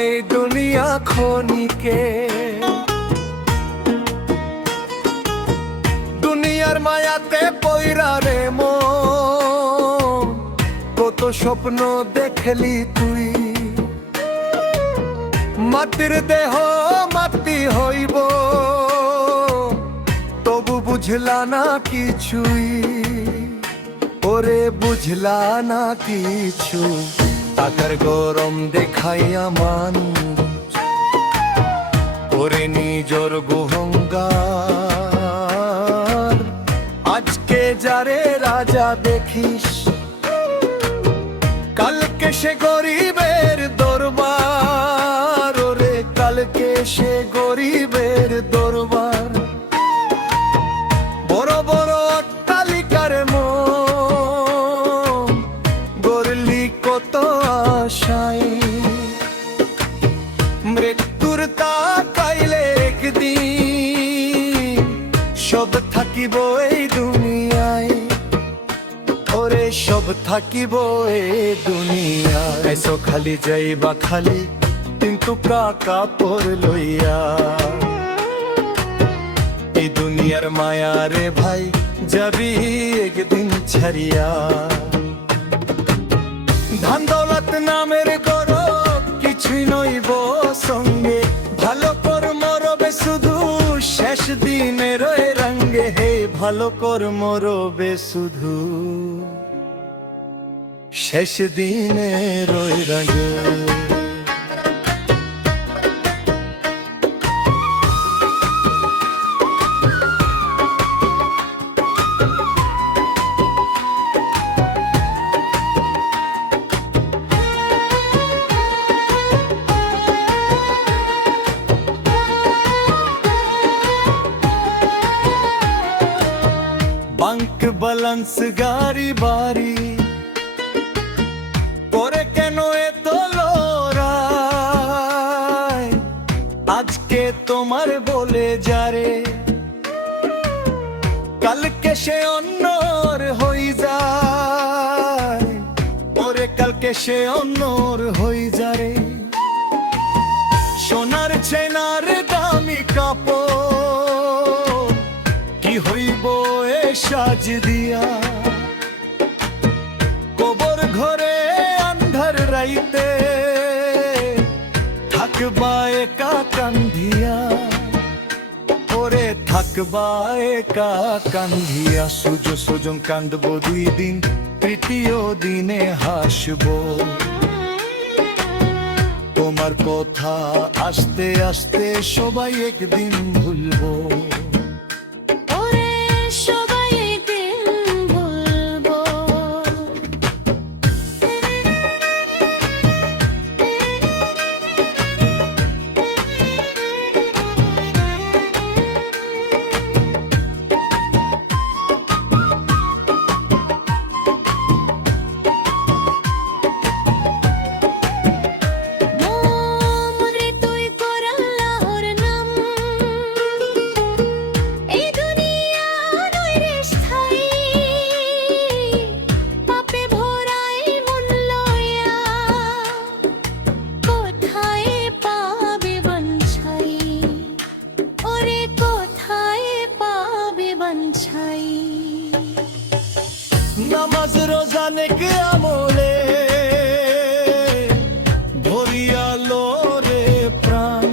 এই দুনিয়া ক্ষণিকে। দুনিয়ার মায়াতে পইরা রে মন, কত স্বপ্ন দেখলি তুই। মাটির দেহ মাটি হইব, তবু বুঝলা না কিছুই। ওরে বুঝলা না কিছু, টাকার গরম দেখাইয়া মানুষ ওরে নিজর গুহঙ্গার। আজকে যারে রাজা দেখিস, কালকে সে গরিবের দরবার। ওরে কালকে সে গরিবের দরবার। বড় বড় অট্টালিকার মন গড়লি কত আশায়, মৃত্যুর তাকাইলে একদিন সব থাকিব এই দুনিয়ায়। ওরে সব থাকিব এই দুনিয়ায়। এসো খালি যাইবা খালি, কিন্তু কাপড় লইয়া। এই দুনিয়ার মায়া রে ভাই, যাবি একদিন ছাড়িয়া। ধান দৌলত নামের গরব কিছুই নইব সঙ্গে, ভালো কর্ম রবে শুধু শেষ দিনের রঙ্গে। হে ভালো কর্ম রবে শুধু শেষ দিনের রঙ্গে। ব্যাংক ব্যালেন্স গাড়ি বাড়ি করে কেন এত লড়াই? আজকে তোমার বলে যারে, কালকে সে অন্যর হই যায়। ওরে কালকে সে অন্যর হই যারে। সোনার চেনার দামি কাপড় কি হইব এ সাজ দিয়া? কবর ঘরে আন্ধার রাইতে থাকবা একা কান্ধিয়া। ওরে থাকবা একা কান্ধিয়া। সুজন কান্দবো 2 দিন, তৃতীয় দিনে হাসবো। তোমার কথা আস্তে আস্তে সবাই একদিন ভুলবো। নামাজ রোজা নেকি আমলে ভরিয়ালো রে প্রাণ।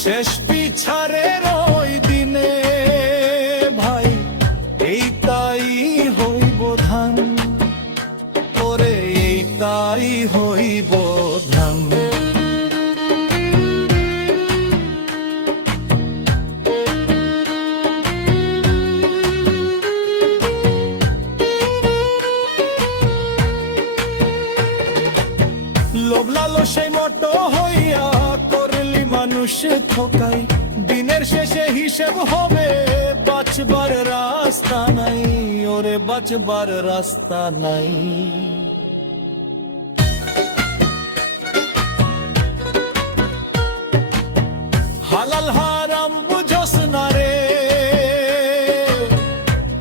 শেষ বিচারের ওই দিনে ভাই এই তাই হইব ধান। ওরে এই তাই হইব ধান। লোভ লালসায় মতো হইয়া করলি মানুষ ঠকাই। দিনের শেষে হিসেব হবে, বাঁচবার রাস্তা নাই। ওরে বাঁচবার রাস্তা নাই। হালাল হারাম বুঝস না রে,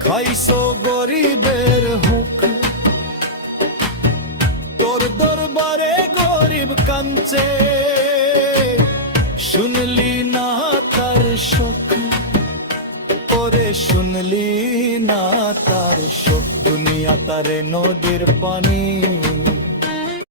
খাইছো গরিবের হুক। তোর দরবারে গরিব নাচে, শুনলি না তার শোক, ওরে শুনলি না তার শোক, দুনিয়া তারে নদীর পানি